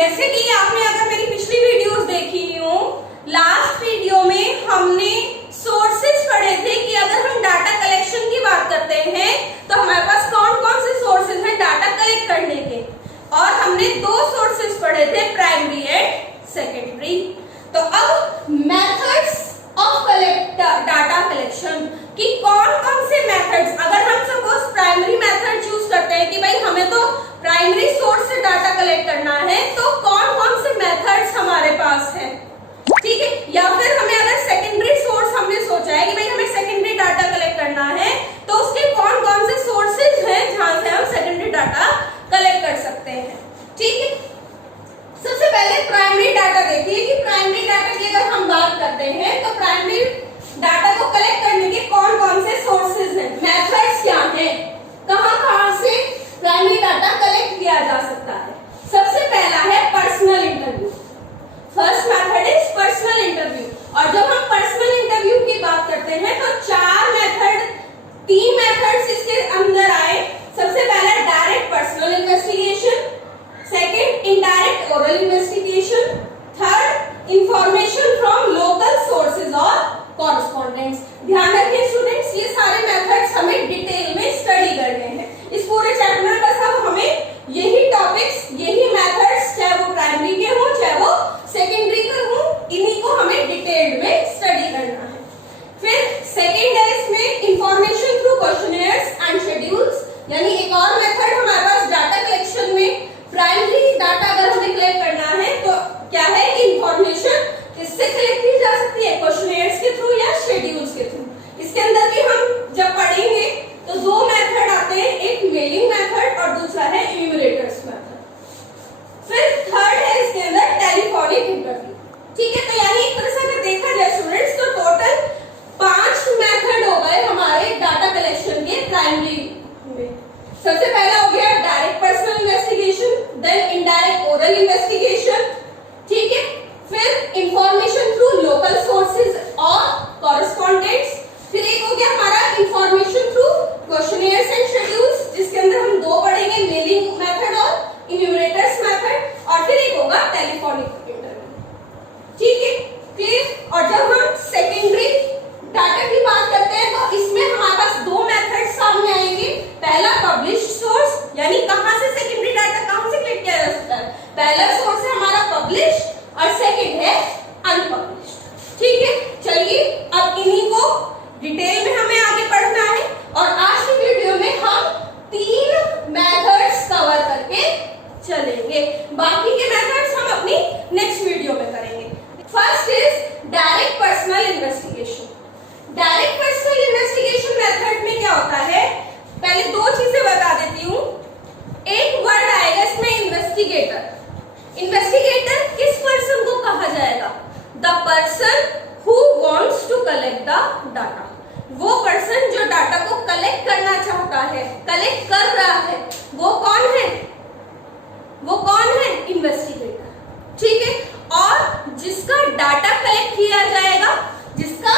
जैसे कि आपने अगर मेरी पिछली वीडियोस देखी हो, लास्ट वीडियो में हमने सोर्सेज पढ़े थे कि अगर हम डाटा कलेक्शन की बात करते हैं तो हमारे पास कौन कौन से सोर्सेज हैं डाटा कलेक्ट करने के, और हमने दो सोर्सेज पढ़े थे, प्राइमरी एंड सेकेंडरी। तो अब मेथड्स ऑफ डाटा कलेक्शन कि कौन कौन से मेथड्स, अगर हम सपोज प्राइमरी मेथड चूज करते हैं कि भाई हमें तो प्राइमरी सोर्स से डाटा कलेक्ट करना है, तो कौन कौन से मेथड्स हमारे पास है, ठीक है। या फिर हमें अगर सेकेंडरी सोर्स हमने सोचा है कि भाई हमें सेकेंडरी डाटा कलेक्ट करना है, तो उसके कौन कौन से सोर्सेज हैं जहां से हम सेकेंडरी डाटा कलेक्ट कर सकते हैं, ठीक है। सबसे पहले प्राइमरी डाटा देखिए कि प्राइमरी डाटा की अगर हम बात करते हैं तो प्राइमरी डाटा को कलेक्ट करने के कौन कौन से सोर्सेज हैं, मेथड्स क्या हैं, कहां से प्राइमरी डाटा कलेक्ट किया जा सकता है। सबसे पहला है personal interview. First method is personal interview. और जब हम पर्सनल इंटरव्यू की बात करते हैं तो तीन मेथड्स इसके अंदर आए। सबसे पहला direct personal investigation, second indirect oral investigation, third information from local sources और कॉरेस्पॉन्डेंट्स। ध्यान रखिए स्टूडेंट्स, ये सारे मेथड्स हमें डिटेल में स्टडी करने हैं इस पूरे चैप्टर में। बस अब हमें यही टॉपिक्स, यही मेथड्स, चाहे वो प्राइमरी के हो चाहे वो सेकेंडरी के हो, इन्हीं को हमें डिटेल में स्टडी करना है। फिर सेकेंड है इसमें information through questionnaires and schedules, यानी एक और मेथड हमारे पास डाटा कलेक्शन में। प्राइमरी डाटा अगर हमें कलेक्ट करना है तो क्या है कि इंफॉर्मेशन किससे कलेक्ट की जा सकती है, क्वेश्चनेयर्स के थ्रू या शेड्यूल्स के थ्रू। इसके अंदर भी हम जब पढ़ेंगे तो दो मेथड आते हैं, एक मेलिंग मेथड और दूसरा है इन्यूमरेटर्स मेथड। फिर थर्ड है इसके अंदर टेलीफोनिक इंटरव्यू, ठीक है। तो यानी एक तरह से अगर देखा जाए स्टूडेंट्स तो टोटल 5 मेथड हो गए हमारे डाटा कलेक्शन के प्राइमरी में। सबसे पहला हो गया direct personal investigation, then indirect oral investigation, ठीक है। फिर इंफॉर्मेशन थ्रू लोकल सोर्सेज और कॉरेस्पॉन्डेंट्स। फिर एक हो गया हमारा information through questionnaires and schedules, जिसके अंदर हम दो पढ़ेंगे, मेलिंग मेथड और इन्यूमरेटर्स मेथड। और फिर एक होगा टेलीफोनिक इंटरव्यू, ठीक है, क्लियर। और जब हम सेकेंडरी डाटा की बात करते हैं तो इसमें हमारे पास दो मेथड सामने आएंगे। पहला पब्लिश सोर्स, यानी कहां से सेकेंडरी डाटा कहां से कलेक्ट किया जा सकता है। पहला सोर्स है हमारा पब्लिश और सेकेंड है अनपब्लिश, ठीक है। चलिए अब इन्हीं को डिटेल में हमें आगे पढ़ना है और आज की वीडियो में हम 3 मेथड्स कवर करके चलेंगे। बाकी के मेथड्स हम अपनी नेक्स्ट वीडियो में करेंगे। First is direct personal investigation. Direct personal investigation method में क्या होता है, पहले दो चीजें बता देती हूँ। एक वर्ड आएगा इसमें इन्वेस्टिगेटर। इन्वेस्टिगेटर किस पर्सन को कहा जाएगा, the person who wants to collect the data. वो पर्सन जो डाटा को कलेक्ट करना चाहता है, कलेक्ट कर रहा है, वो कौन है, वो कौन है, इन्वेस्टिगेटर, ठीक है। और जिसका डाटा कलेक्ट किया जाएगा, जिसका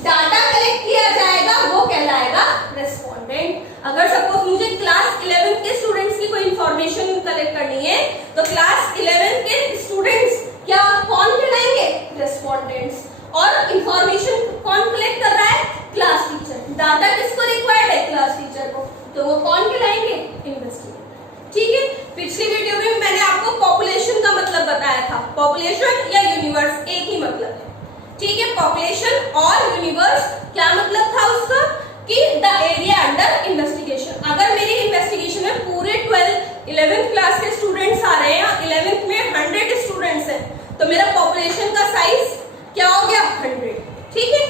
डाटा कलेक्ट किया जाएगा वो कहलाएगा रेस्पोंडेंट। अगर सपोज मुझे क्लास 11 के स्टूडेंट्स की कोई इंफॉर्मेशन कलेक्ट करनी है तो क्लास 11 के स्टूडेंट्स क्या कौन कहलाएंगे, रेस्पोंडेंट्स। और इंफॉर्मेशन कौन कलेक्ट कर रहा है, क्लास टीचर। डाटा किसको रिक्वायर्ड है, क्लास टीचर को, तो वो कौन कहलाएंगे, इन्वेस्टिगेटर, ठीक है। पिछली वीडियो में मैंने आपको पॉपुलेशन का मतलब बताया था। पॉपुलेशन या यूनिवर्स एक ही मतलब है, ठीक है। पॉपुलेशन और यूनिवर्स क्या मतलब था उसका कि द एरिया अंडर इन्वेस्टिगेशन। अगर मेरी इन्वेस्टिगेशन में पूरे 11th क्लास के स्टूडेंट्स आ रहे हैं, 11th में 100 स्टूडेंट्स हैं, तो मेरा पॉपुलेशन का साइज क्या हो गया, 100, ठीक है।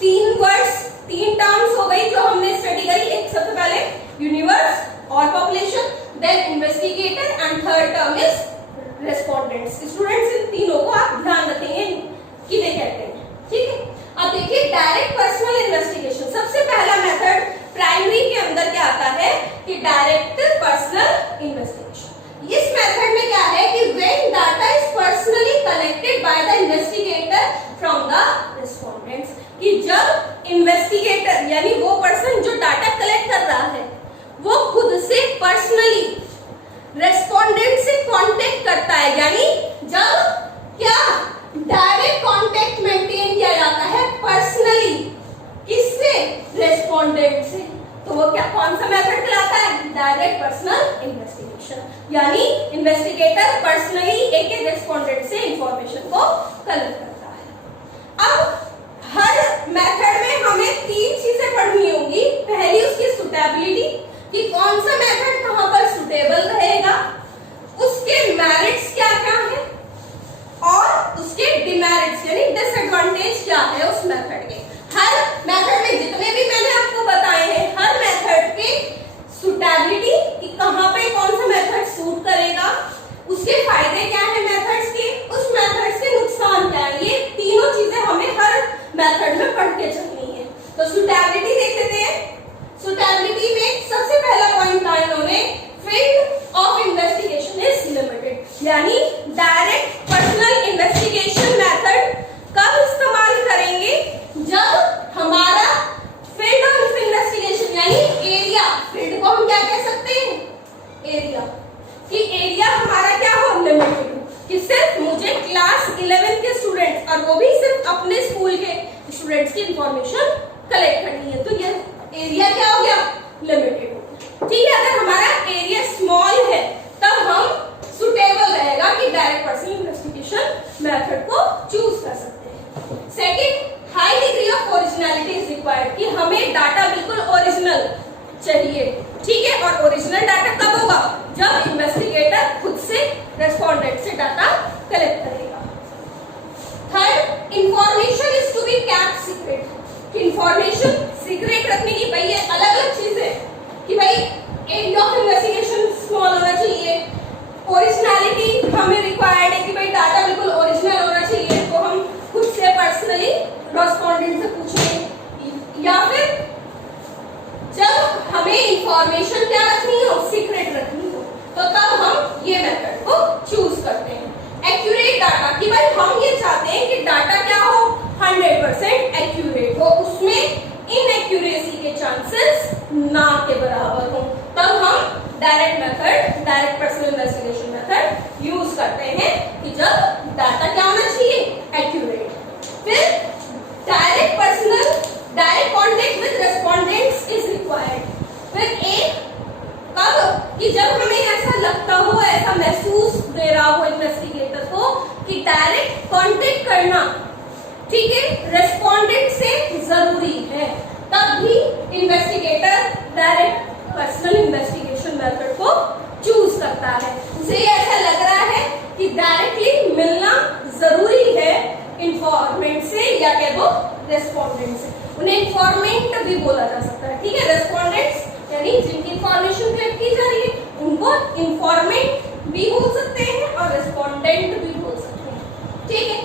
3 टर्म्स हो गई जो हमने स्टडी करी। एक सबसे पहले यूनिवर्स और population, then investigator and third term is respondents. Students इन तीनों को आप ध्यान रखेंगे किन्हें कहते हैं, ठीक है। अब देखिए डायरेक्ट पर्सनल इन्वेस्टिगेशन, सबसे पहला मेथड प्राइमरी के अंदर क्या आता है कि डायरेक्ट पर्सनल इन्वेस्टिगेशन। है, यानी जब क्या डायरेक्ट कांटेक्ट मेंटेन किया जाता है पर्सनली, किससे? रेस्पोंडेंट से, तो वो क्या कौन सा मेथड कहलाता है? डायरेक्ट पर्सनल इन्वेस्टिगेशन, यानी इन्वेस्टिगेटर पर्सनली एक रेस्पोंडेंट से इंफॉर्मेशन को कलेक्ट करता है। अब हर मेथड में हमें 3 चीजें पढ़नी होंगी। पहली उसकी सुटेबिलिटी, कि कौन सा मेथड कहां पर सुटेबल रहेगा, उसके मेरिट्स क्या क्या है और उसके डिमेरिट्स यानी डिसएडवांटेज क्या है उस मेथड के। हर मेथड में जितने भी मैंने आपको बताए हैं, हर मेथड के सुटेबिलिटी कि कहां पे कौन सा मेथड सूट करेगा, उसके फायदे क्या है मेथड्स के, उस मेथड से नुकसान क्या है, ये तीनों चीजें हमें हर मेथड में पढ़ के चलनी है। तो सुटेबिलिटी देख लेते हैं। सुटेबिलिटी में सबसे पहला पॉइंट कहा इन्होंने, field of investigation is limited, यानी डायरेक्ट पर्सनल इन्वेस्टिगेशन मेथड कब इस्तेमाल करेंगे, जब हमारा फील्ड ऑफ इन्वेस्टिगेशन यानी एरिया, फील्ड को हम क्या कह सकते हैं? एरिया, कि एरिया हमारा क्या हो? लिमिटेड हो, कि सिर्फ मुझे क्लास 11 के स्टूडेंट्स और वो भी सिर्फ अपने स्कूल के स्टूडेंट्स की इंफॉर्मेशन कलेक्ट करनी है, तो ये एरिया क्या हो गया? लिमिटेड हो। ठीक है, अगर हमारा एरिया स्मॉल है तब हम सुटेबल रहेगा कि डायरेक्ट पर्सनल इन्वेस्टिगेशन मेथड को चूज कर सकते हैं। Second, high degree of originality is required, कि हमें डाटा बिल्कुल ओरिजिनल चाहिए। ठीक है, और ओरिजिनल डाटा कब होगा? जब इन्वेस्टिगेटर खुद से रेस्पोंडेंट से डाटा कलेक्ट करेगा। Third, information is to be kept secret, कि इंफॉर्मेशन सीक्रेट रखने की, भाई ये अलग अलग चीज है कि भाई एरिया ऑफ इन्वेस्टिगेशन स्मॉल होना चाहिए, ओरिजिनलिटी हमें रिक्वायर्ड है कि भाई डाटा बिल्कुल ओरिजिनल होना चाहिए, तो हम खुद से पर्सनली रेस्पोंडेंट से पूछें, या फिर जब हमें इंफॉर्मेशन क्या रखनी हो? सीक्रेट रखनी हो, तो तब हम ये मेथड को चूज करते हैं। एक्यूरेट डाटा, कि भाई हम ये चाहते हैं कि डाटा क्या हो? 100% एक्यूरेट हो, उसमें इनएक्यूरेसी के चांसेस ना के बराबर हो, तब हम direct method, direct personal investigation method use करते हैं, कि जब डाटा क्या होना चाहिए? एक्यूरेट। फिर direct personal, direct contact with respondents is required. फिर एक कब? कि जब हमें ऐसा लगता हो, ऐसा महसूस दे रहा हो इन्वेस्टिगेटर को कि डायरेक्ट कांटेक्ट करना, ठीक है, रेस्पोंडेंट से जरूरी है, तब भी investigator direct personal investigation method को चूज करता है। उसे ऐसा लग रहा है कि डायरेक्टली मिलना जरूरी है इंफॉर्मेंट से, या कह दो रेस्पोंडेंट से। उन्हें इंफॉर्मेंट भी बोला जा सकता है। ठीक है, रेस्पोंडेंट्स यानी जिनकी इंफॉर्मेशन कलेक्ट की जा रही है उनको इंफॉर्मेंट भी बोल सकते हैं और रेस्पोंडेंट भी बोल सकते हैं। ठीक है,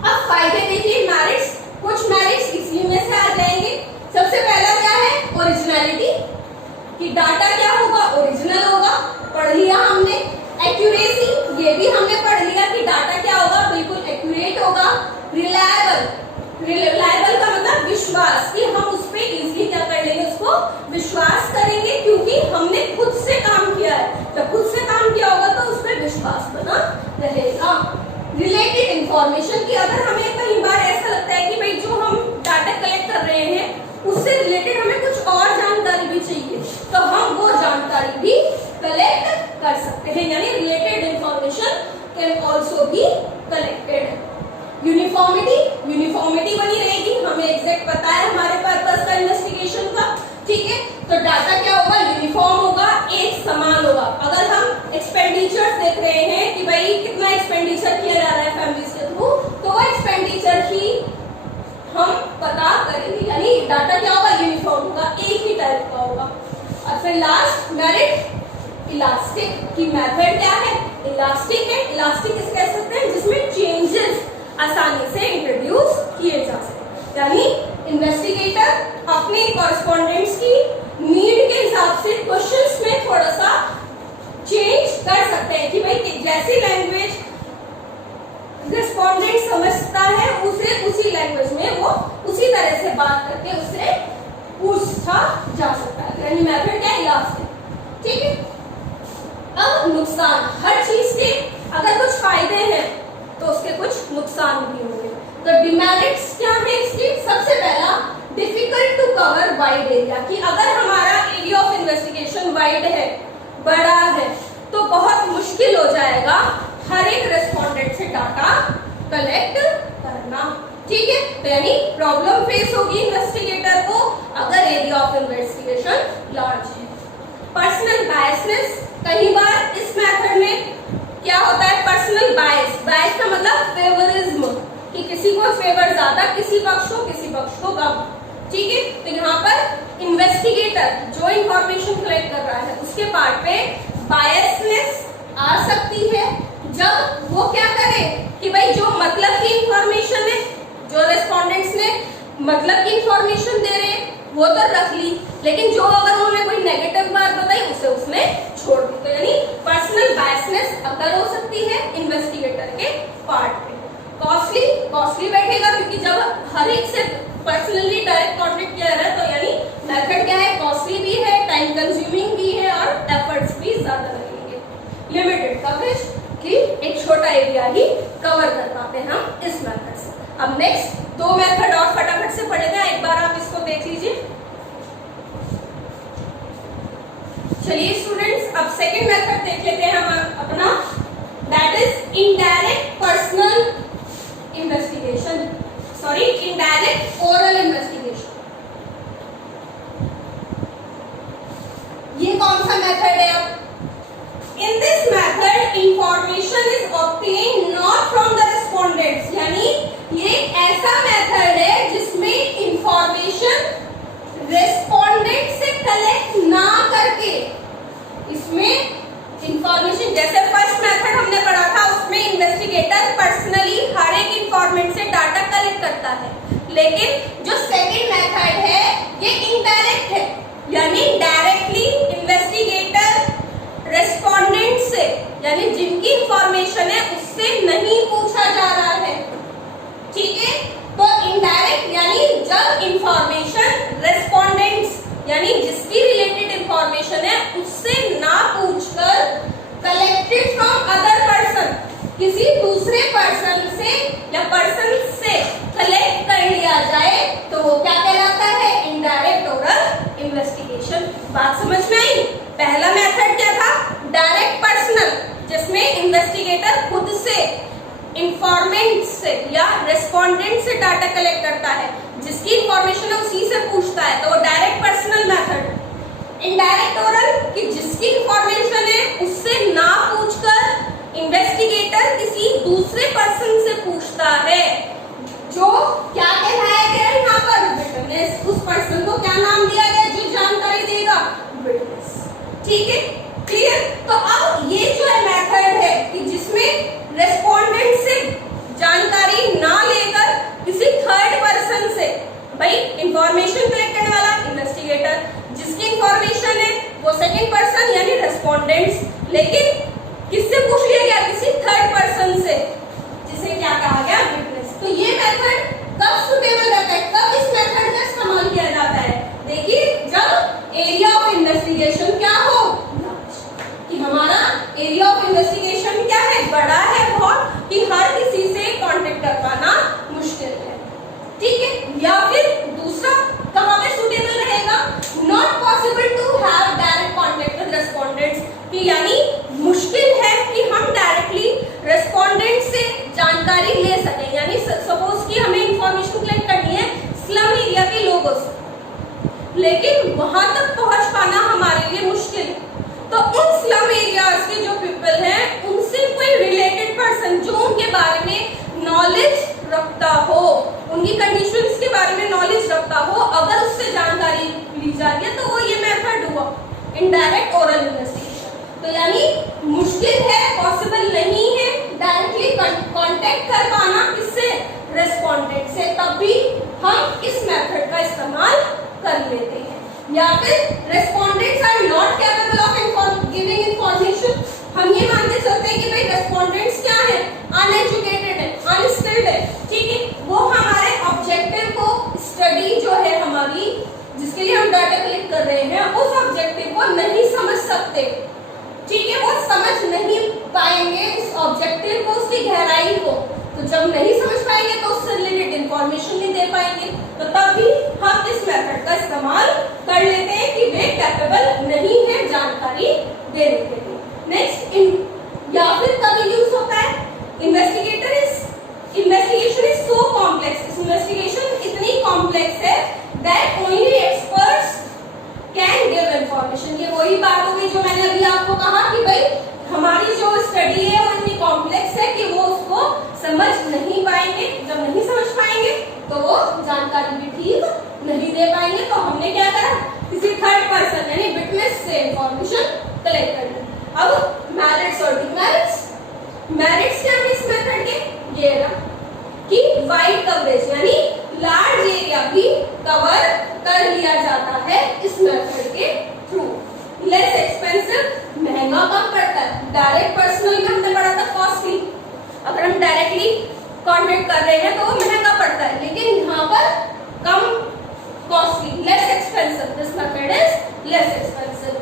अब फायदे देखिए, मैरिट्स, कुछ मैरिट्स इसी में से आ जाएंगे। सबसे पहला क्या है? ओरिजिनलिटी, कि डाटा क्या होगा? ओरिजिनल होगा, पढ़ लिया हमने। एक्यूरेसी, ये भी हमने पढ़ लिया कि डाटा क्या होगा? बिल्कुल एक्यूरेट होगा। रिलायबल, रिलायबल का मतलब विश्वास, कि हम उस पर इजीली क्या कर लेंगे? उसको विश्वास करेंगे, क्योंकि हमने खुद से काम किया है। जब खुद से काम किया होगा तो उस पर विश्वास बना रहेगा। रिलेटेड इंफॉर्मेशन, की अगर हमें कई बार ऐसा लगता है कि भाई जो हम डाटा कलेक्ट कर रहे हैं उससे रिलेटेड हमें कुछ और जानकारी भी चाहिए, तो हम वो जानकारी भी कलेक्ट कर सकते हैं, यानी related information can also be collected. Uniformity, uniformity बनी रहेगी, हमें एग्जैक्ट पता है हमारे पर्पस का इन्वेस्टिगेशन का। ठीक है, तो डाटा क्या होगा? यूनिफॉर्म होगा, एक समान होगा। अगर हम एक्सपेंडिचर देख रहे हैं कि भाई कितना एक्सपेंडिचर किया जा रहा है फैमिलीज के थ्रू, तो वो एक्सपेंडिचर ही हम पता करेंगे, यानी डाटा क्या होगा? यूनिफॉर्म होगा, एक ही टाइप का होगा। और फिर लास्ट मेरिट, इलास्टिक, की मेथड क्या है? इलास्टिक है। इलास्टिक किसे कह सकते हैं? जिसमें चेंजेस आसानी से इंट्रोड्यूस किए जा सकते, यानी इन्वेस्टिगेटर अपने कॉरेस्पॉन्डेंट्स की नीड के हिसाब से क्वेश्चंस में थोड़ा सा चेंज कर सकते हैं, कि भाई जैसी लैंग्वेज रेस्पोंडेंट समझता है उसे उसी लैंग्वेज में वो उसी तरह से बात करके उससे पूछा जा सकता है, यानी मेथड क्या? इलास्टिक। ठीक है, अब नुकसान, हर चीज के अगर कुछ फायदे हैं तो उसके कुछ नुकसान भी होंगे। तो डिमेरिट्स क्या है इसके? सबसे पहला, difficult to cover wide area, कि अगर हमारा एरिया ऑफ इन्वेस्टिगेशन वाइड है, बड़ा है, तो बहुत मुश्किल हो जाएगा हर एक रेस्पोंडेंट से डाटा कलेक्ट करना। ठीक है, तो यानी प्रॉब्लम फेस होगी इन्वेस्टिगेटर को अगर एरिया ऑफ इन्वेस्टिगेशन लार्ज है। पर्सनल बायसनेस, कई बार इस मेथड में क्या होता है? पर्सनल बायस, बायस का मतलब फेवरिज्म, कि किसी को फेवर ज्यादा, किसी पक्ष को कम। ठीक है, तो यहाँ पर इन्वेस्टिगेटर जो इंफॉर्मेशन कलेक्ट कर रहा है उसके पार्ट पे बायसनेस आ सकती है जब वो क्या करे कि भाई जो मतलब की इंफॉर्मेशन है, जो रेस्पोंडेंट्स ने मतलब की इंफॉर्मेशन दे रहे वो तो रख ली, लेकिन जो अगर उन्होंने कोई नेगेटिव बात बताई उसे उसने छोड़ दी। तो यानी पर्सनल बायसनेस अगर हो सकती है इन्वेस्टिगेटर के पार्ट पे। कॉस्टली बैठेगा, क्योंकि जब हर एक से पर्सनली डायरेक्ट कांटेक्ट किया रहा है तो यानी मेथड क्या है? कॉस्टली भी है, टाइम कंज्यूमिंग भी है और एफर्ट्स भी ज्यादा लगेंगे। लिमिटेड कवरेज, कि एक छोटा एरिया ही कवर कर पाते हैं हम इस मेथड से। अब नेक्स्ट दो मेथड और फटाफट से पढ़े थे, एक बार आप इसको देख लीजिए। चलिए स्टूडेंट्स, अब सेकंड मेथड देख लेते हैं हम अपना, that is indirect personal investigation, sorry indirect oral investigation. ये कौन सा मेथड है? अब in this method information is obtain not from the respondents, यानी ये ऐसा मेथड है जिसमें इंफॉर्मेशन रेस्पोंडेंट से कलेक्ट ना करके, इसमें इंफॉर्मेशन, जैसे फर्स्ट मेथड हमने पढ़ा था उसमें इन्वेस्टिगेटर पर्सनली हर एक इंफॉर्मेंट से डाटा कलेक्ट करता है, लेकिन जो सेकंड मेथड है ये इनडायरेक्ट है, यानी डायरेक्टली इन्वेस्टिगेटर रेस्पोंडेंट से, यानी जिनकी इंफॉर्मेशन है उससे नहीं पूछा जा रहा है। ठीक है, तो इनडायरेक्ट यानी जब इंफॉर्मेशन रेस्पोंडेंट्स यानी जिसकी रिलेटेड इंफॉर्मेशन है उससे ना पूछकर कलेक्टेड फ्रॉम अदर पर्सन, किसी दूसरे पर्सन से या पर्सन से कलेक्ट कर लिया जाए तो वो क्या कहलाता है? Indirect oral investigation. बात समझ में आई? पहला मेथड क्या था? डायरेक्ट पर्सनल, जिसमें इन्वेस्टिगेटर खुद से इंफॉर्मेंट से या रेस्पोंडेंट से डाटा कलेक्ट करता है, जिसकी इंफॉर्मेशन है उसी से पूछता है, तो वो direct personal method. Indirect oral, कि जिसकी इंफॉर्मेशन है उससे ना पूछकर इन्वेस्टिगेटर किसी दूसरे पर्सन से पूछता है, जो क्या कहलाया गया यहाँ पर? विटनेस। उस पर्सन को क्या नाम दिया गया जो जानकारी देगा? विटनेस। ठीक है, क्लियर? तो अब ये जो है मेथड है कि जिसमें रेस्पोंडेंट से जानकारी ना लेकर किसी थर्ड पर्सन से, भाई इंफॉर्मेशन कलेक्ट करने वाला इन्वेस्टिगेटर, जिसकी इंफॉर्मेशन है वो सेकंड पर्सन यानी रेस्पोंडेंट्स, लेकिन किससे पूछ लिया गया? किसी थर्ड पर्सन से, जिसे क्या कहा गया? विटनेस। तो ये मेथड कब सुटेबल रहता है, कब इस मेथड का इस्तेमाल किया जाता है? देखिए, जब एरिया ऑफ इन्वेस्टिगेशन क्या हो, कि हमारा एरिया ऑफ इन्वेस्टिगेशन क्या है? बड़ा है बहुत, कि हर किसी से कांटेक्ट कर पाना मुश्किल है। ठीक है, या फिर दूसरा कहां पे सुटेबल रहेगा? Not possible to have direct contact with respondents, कि यानी मुश्किल है कि हम डायरेक्टली रेस्पोंडेंट से जानकारी ले सकें। यानी सपोज कि हमें इंफॉर्मेशन कलेक्ट करनी है स्लम एरिया के लोगों से, लेकिन वहां तक पहुंच पाना हमारे लिए मुश्किल है, तो उन स्लम एरियाज के जो पीपल हैं उनसे कोई रिलेटेड पर्सन जो उनके बारे में नॉलेज रखता हो, उनकी कंडीशंस के बारे में नॉलेज रखता हो, अगर उससे जानकारी ली जा रही है तो वो ये मेथड हुआ इनडायरेक्ट ओरल इन्वेस्टिगेशन। तो यानी मुश्किल है, पॉसिबल नहीं है डायरेक्टली कांटेक्ट कर पाना किससे? रेस्पोंडेंट से, तब भी हम इस मेथड का इस्तेमाल कर लेते हैं। या फिर respondents are not capable of giving information, हम ये मानते चलते हैं कि भाई रेस्पोंडेंट्स क्या है? अनएजुकेटेड है, अनस्किल्ड है। ठीक है, वो हमारे ऑब्जेक्टिव को, स्टडी जो है हमारी जिसके लिए हम डाटा कर रहे हैं उस ऑब्जेक्टिव को नहीं समझ सकते, ठीक है, वो समझ नहीं पाएंगे उस ऑब्जेक्टिव को, उसकी गहराई को। तो जब नहीं समझ पाएंगे तो उससे रिलेटेड इंफॉर्मेशन नहीं दे पाएंगे, तो तभी हम इस मेथड का इस्तेमाल कर लेते हैं कि वे कैपेबल नहीं है जानकारी देने के लिए। नेक्स्ट, या फिर तभी यूज होता है investigation is so complex, investigation इतनी कॉम्प्लेक्स है that only experts can give information. ये वही बात होगी जो मैंने अभी आपको कहा कि भाई हमारी जो स्टडी है वो इतनी कॉम्प्लेक्स है कि वो उसको समझ नहीं पाएंगे। जब नहीं समझ पाएंगे तो वो जानकारी भी ठीक नहीं दे पाएंगे। तो हमने क्या करा, किसी थर्ड पर्सन यानी विटनेस से इंफॉर्मेशन कलेक्ट कर ली। अब मेरिट्स और डिमेरिट्स। मेरिट्स क्या है इस मेथड के, ये ना कि वाइड कवरेज यानी लार्ज एरिया भी कवर कर लिया जाता है इस मेथड के थ्रू। लेस एक्सपेंसिव, महंगा कम पड़ता है। डायरेक्ट पर्सनल में हमने पढ़ा था कॉस्टली, अगर हम डायरेक्टली कॉन्टेक्ट कर रहे हैं तो वो महंगा पड़ता है, लेकिन यहाँ पर कम costly, less expensive. This method is less expensive.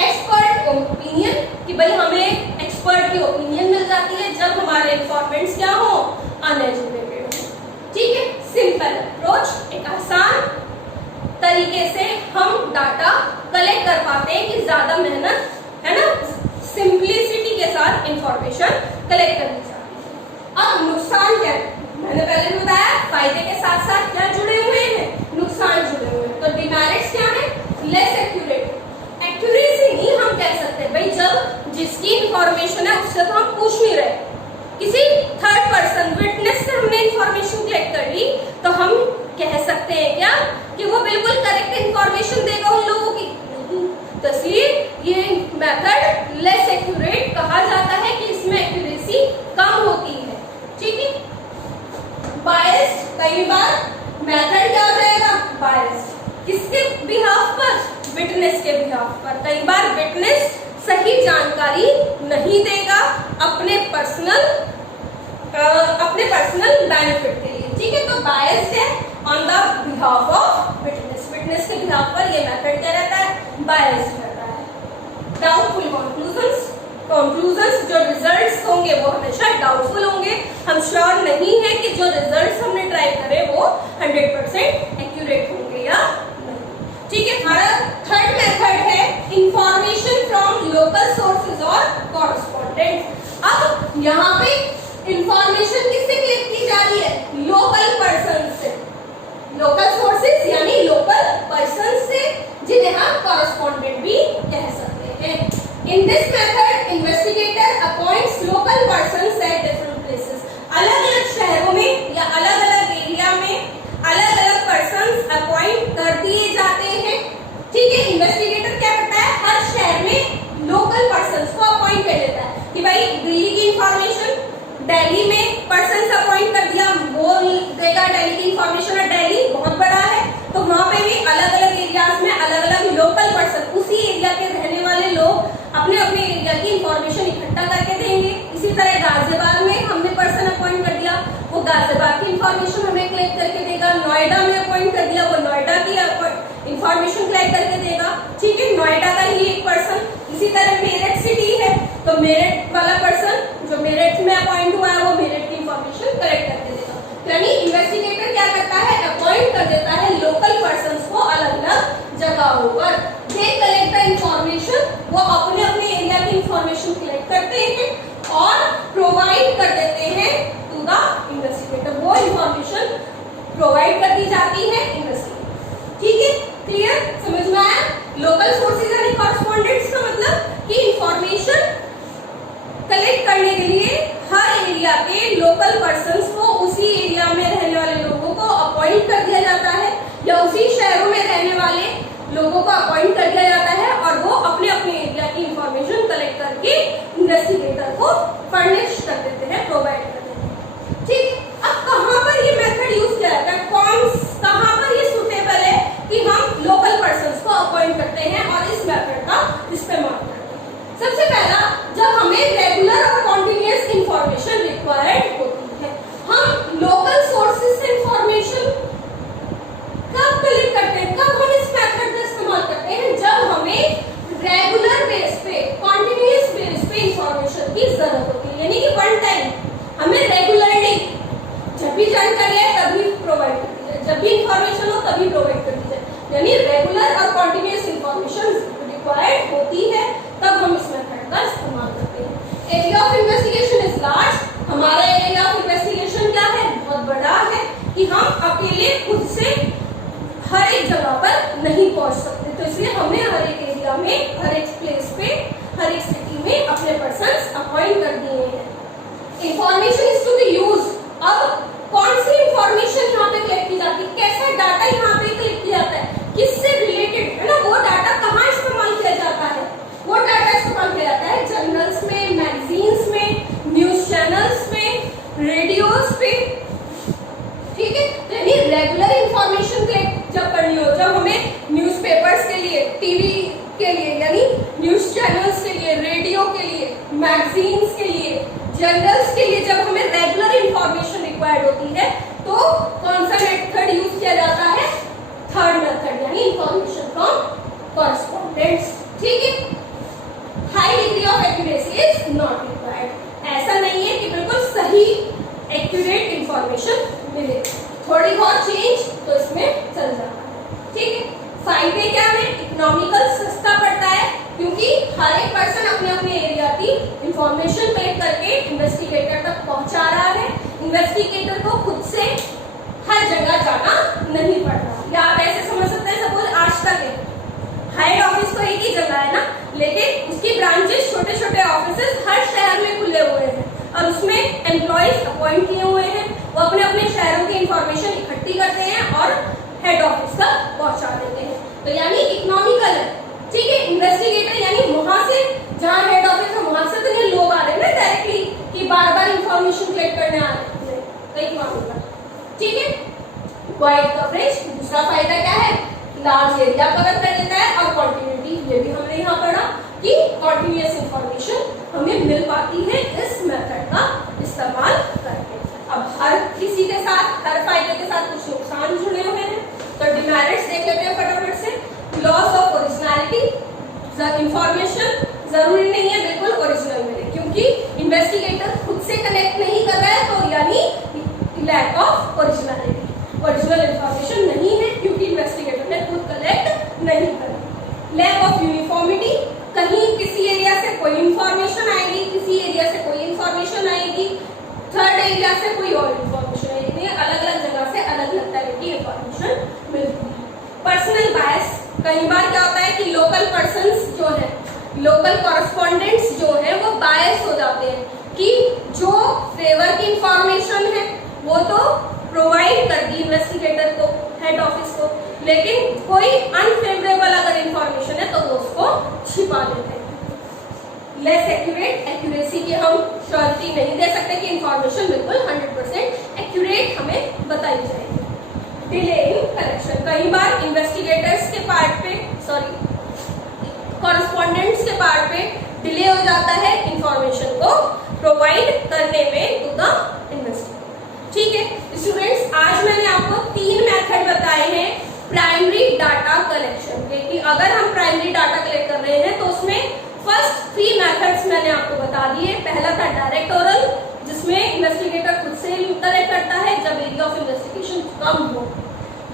Expert opinion, कि भाई हमें एक्सपर्ट की ओपिनियन मिल जाती है जब हमारे इन्फॉर्मेंट्स क्या हो, अनएजुकेटेड हो। ठीक है, सिंपल अप्रोच, एक आसान तरीके से हम डाटा कलेक्ट कर पाते हैं कि ज्यादा मेहनत है ना, सिंपलिसिटी के साथ इंफॉर्मेशन कलेक्ट करनी चाहिए। अब नुकसान क्या है, मैंने पहले भी बताया फायदे के साथ साथ क्या जुड़े हुए हैं, नुकसान जुड़े हुए हैं। तो डिमेरिट्स क्या है, लेस एक्यूरेट। एक्यूरेसी नहीं हम कह सकते भाई, जब जिसकी इंफॉर्मेशन है उससे तो हम पूछ नहीं रहे, किसी थर्ड पर्सन विटनेस से हमने इंफॉर्मेशन कलेक्ट कर ली, तो हम कह सकते हैं क्या कि वो बिल्कुल करेक्ट इंफॉर्मेशन देगा उन लोगों की, तो इसलिए ये मेथड लेस एक्यूरेट कहा जाता है कि इसमें एक्यूरेसी कम होती है। ठीक है, बायस्ड, कई बार मेथड क्या हो जाएगा, बायस्ड। किसके बिहाफ पर, विटनेस के बिहाफ पर। कई बार विटनेस सही जानकारी नहीं देगा अपने पर्सनल बेनिफिट के लिए। ठीक है, तो बायस्ड है on the behalf of witness, witness के बिहाफ पर ये मेथड क्या रहता है, बायस्ड रहता है। डाउटफुल कंक्लूजन्स, कंक्लूजन्स जो रिजल्ट्स होंगे वो हमेशा डाउटफुल होंगे, हम श्योर नहीं है कि जो रिजल्ट्स हमने ट्राई करे वो 100% एक्यूरेट होंगे या नहीं। ठीक है, हमारा थर्ड मेथड है इंफॉर्मेशन फ्रॉम लोकल सोर्सेज और कॉरेस्पॉन्डेंट। अब यहाँ पे इंफॉर्मेशन किससे कलेक्ट की जा रही है, लोकल पर्सन से, लोकल सोर्सेज यानी लोकल पर्सन से, जिन्हें हम कॉरेस्पॉन्डेंट भी कह सकते हैं। In this method investigator appoints local persons at different places. अलग अलग शहरों में या अलग अलग एरिया में अलग अलग पर्सन्स अपॉइंट कर दिए जाते हैं। ठीक है, इन्वेस्टिगेटर क्या करता है, हर शहर में लोकल पर्सन्स को अपॉइंट कर देता है कि भाई दिल्ली की इंफॉर्मेशन दिल्ली में पर्सन अपॉइंट कर दिया, वो देगा दिल्ली की इंफॉर्मेशन, और दिल्ली बहुत बड़ा है तो वहां पे भी अलग अलग एरियाज में अलग अलग लोकल पर्सन, उसी एरिया के रहने वाले लोग अपने अपने एरिया की इंफॉर्मेशन इकट्ठा करके देंगे। इसी तरह गाजियाबाद में हमने पर्सन अपॉइंट कर दिया, वो गाजियाबाद की इंफॉर्मेशन हमें कलेक्ट करके देगा। नोएडा में अपॉइंट कर दिया, वो नोएडा की इंफॉर्मेशन कलेक्ट करके देगा। ठीक है, नोएडा का ही एक पर्सन। इसी तरह मेरठ सिटी है तो मेरठ वाला पर्सन जो मेरठ में अपॉइंट हुआ है वो मेरठ की इंफॉर्मेशन कलेक्ट करके देगा। यानी इन्वेस्टिगेटर क्या करता है, अपॉइंट कर देता है लोकल पर्सन्स को अलग अलग जगहों पर। दे कलेक्ट द इंफॉर्मेशन, वो अपने अपने एरिया की इंफॉर्मेशन कलेक्ट करते हैं और प्रोवाइड कर देते हैं टू द इन्वेस्टिगेटर। वो इंफॉर्मेशन प्रोवाइड कर दी जाती है इन्वेस्टिगेटर। ठीक है, क्लियर, समझ में आया। लोकल सोर्सेज यानी कॉरेस्पॉन्डेंट्स का मतलब कि इंफॉर्मेशन कलेक्ट करने के लिए हर एरिया के लोकल पर्सन्स को, उसी एरिया में रहने वाले लोगों को अपॉइंट कर दिया जाता है या उसी शहरों में रहने वाले लोगों को अपॉइंट कर दिया जाता है और वो अपने अपने एरिया की इंफॉर्मेशन कलेक्ट करके इन्वेस्टिगेटर को फर्निश कर देते हैं, प्रोवाइड कर देते हैं। ठीक, अब कहाँ पर ये मेथड यूज किया जाता है, कहाँ पर ये सुटेबल है कि हम लोकल पर्सन्स को अपॉइंट करते हैं और इस मेथड का इस्तेमाल करते हैं। सबसे पहला, जब हमें रेगुलर और कॉन्टिन्यूअस इंफॉर्मेशन रिक्वायर्ड होती है, हम लोकल सोर्सेज से इंफॉर्मेशन कब कलेक्ट करते हैं, कब हम इस मेथड का इस्तेमाल करते हैं, जब हमें रेगुलर बेस पे, कॉन्टिन्यूअस बेस पे इंफॉर्मेशन की जरूरत नहीं पहुंच सकते। तो इसलिए हमें हर एक एरिया में, हर एक प्लेस पे, हर एक सिटी में अपने पर्सन्स अपॉइंट कर दिए हैं। Information is to be use. अब कौन सी इंफॉर्मेशन यहाँ पे कलेक्ट की जाती है, कैसा डाटा यहाँ पे कलेक्ट किया जाता है, किससे रिलेटेड है ना, वो डाटा कहाँ इस्तेमाल किया जाता है, वो डाटा इस्तेमाल किया जाता है जर्नल्स में, मैगजीन्स में, न्यूज चैनल्स में, रेडियोस पे। ठीक है, यानी रेगुलर इंफॉर्मेशन कलेक्ट जब करनी हो, जब हमें न्यूज़पेपर्स के लिए, टीवी के लिए यानी न्यूज चैनल्स के लिए, रेडियो के लिए, मैगजीन्स के लिए, जर्नल्स के लिए जब हमें रेगुलर इंफॉर्मेशन रिक्वायर्ड होती है तो कौन सा मेथड यूज किया जाता है, थर्ड मेथड, यानी इंफॉर्मेशन फ्रॉम कॉरेस्पॉन्डेंट्स। ठीक है, high degree of accuracy is not required. ऐसा नहीं है कि बिल्कुल सही एक्यूरेट इंफॉर्मेशन मिले, थोड़ी बहुत चेंज तो इसमें चल जाता है। ठीक है, फायदे क्या है, इकोनॉमिकल, सस्ता पड़ता है क्योंकि हर एक पर्सन अपने अपने एरिया की इंफॉर्मेशन कलेक्ट करके इन्वेस्टिगेटर तक पहुंचा रहा है। इन्वेस्टिगेटर को खुद से हर जगह जाना नहीं पड़ रहा। या आप ऐसे समझ सकते हैं, सपोज आज तक है, हेड ऑफिस तो एक ही जगह है ना, लेकिन उसकी ब्रांचेस, छोटे छोटे ऑफिसेस हर शहर में खुले हुए हैं और उसमें एम्प्लॉयज अपॉइंट किए हुए हैं। वो अपने अपने शहरों की इंफॉर्मेशन इकट्ठी करते हैं और हेड ऑफिस तक पहुंचा देते हैं। तो यानी इकोनॉमिकल है। ठीक है, इन्वेस्टिगेटर यानी वहां से, जहां हेड ऑफिस है वहां से तो ये लोग आ रहे हैं ना डायरेक्टली कि बार बार इंफॉर्मेशन कलेक्ट करने आ रहे हैं, तो इकोनॉमिकल। ठीक है, वाइड कवरेज, दूसरा फायदा क्या है, लार्ज एरिया कवर कर देता है, और कॉन्टिन्यूटी, ये भी हमने यहाँ पढ़ा कि कॉन्टिन्यूअस इंफॉर्मेशन हमें मिल पाती है इस मेथड का इस्तेमाल करके। अब हर किसी के साथ, हर फायदे के साथ कुछ नुकसान जुड़े हुए हैं, तो डिमेरिट्स देख लेते हैं फटाफट से। लॉस ऑफ ओरिजिनलिटी, इंफॉर्मेशन जरूरी नहीं है बिल्कुल ओरिजिनल मिले, क्योंकि इन्वेस्टिगेटर खुद से कनेक्ट नहीं कर रहा है, तो यानी lack of originality, original information नहीं है क्योंकि इन्वेस्टिगेटर ने खुद कलेक्ट नहीं करी। लैक ऑफ यूनिफॉर्मिटी, कहीं किसी एरिया से कोई इंफॉर्मेशन आएगी, किसी एरिया से कोई इंफॉर्मेशन आएगी, थर्ड एरिया से कोई और इंफॉर्मेशन आएगी, अलग अलग जगह से अलग अलग तरह की इंफॉर्मेशन मिलती है। पर्सनल बायस, कई बार क्या होता है कि लोकल पर्सन्स जो है, लोकल कॉरेस्पॉन्डेंट्स जो है वो बायस हो जाते हैं कि जो फेवर की इंफॉर्मेशन है वो तो प्रोवाइड कर दी इन्वेस्टिगेटर को, हेड ऑफिस को, लेकिन कोई अनफेवरेबल अगर इंफॉर्मेशन है तो वो उसको छिपा देते हैं। लेस एक्यूरेट, एक्यूरेसी की हम श्योरिटी नहीं दे सकते कि इंफॉर्मेशन बिल्कुल 100% एक्यूरेट हमें बताई जाएगी। डिले इन कलेक्शन, कई बार इन्वेस्टिगेटर्स के पार्ट पे, कॉरेस्पॉन्डेंट्स के पार्ट पे डिले हो जाता है इंफॉर्मेशन को प्रोवाइड करने में टू द इन्वेस्टिगेटर। ठीक है स्टूडेंट्स, आज मैंने आपको 3 मेथड बताए हैं प्राइमरी डाटा कलेक्शन के, कि अगर हम प्राइमरी डाटा कलेक्ट कर रहे हैं तो उसमें फर्स्ट 3 मेथड्स मैंने आपको बता दिए। पहला था डायरेक्ट ओरल, जिसमें इन्वेस्टिगेटर खुद से कलेक्ट करता है जब एरिया ऑफ इन्वेस्टिगेशन कम हो।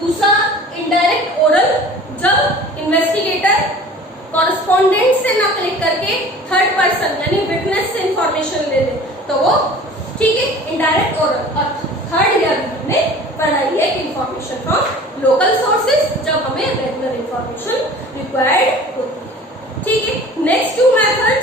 दूसरा इंडायरेक्ट ओरल, जब इन्वेस्टिगेटर कॉरेस्पॉन्डेंट से ना कलेक्ट करके थर्ड पर्सन यानी विटनेस से इंफॉर्मेशन ले ले तो वो ठीक है इंडायरेक्ट ओरल। और थर्ड ईयर में हमने पढ़ाई है इंफॉर्मेशन फ्रॉम लोकल सोर्सेज, जब हमें रेगुलर इंफॉर्मेशन रिक्वायर्ड होती है। ठीक है, नेक्स्ट 2 मेथड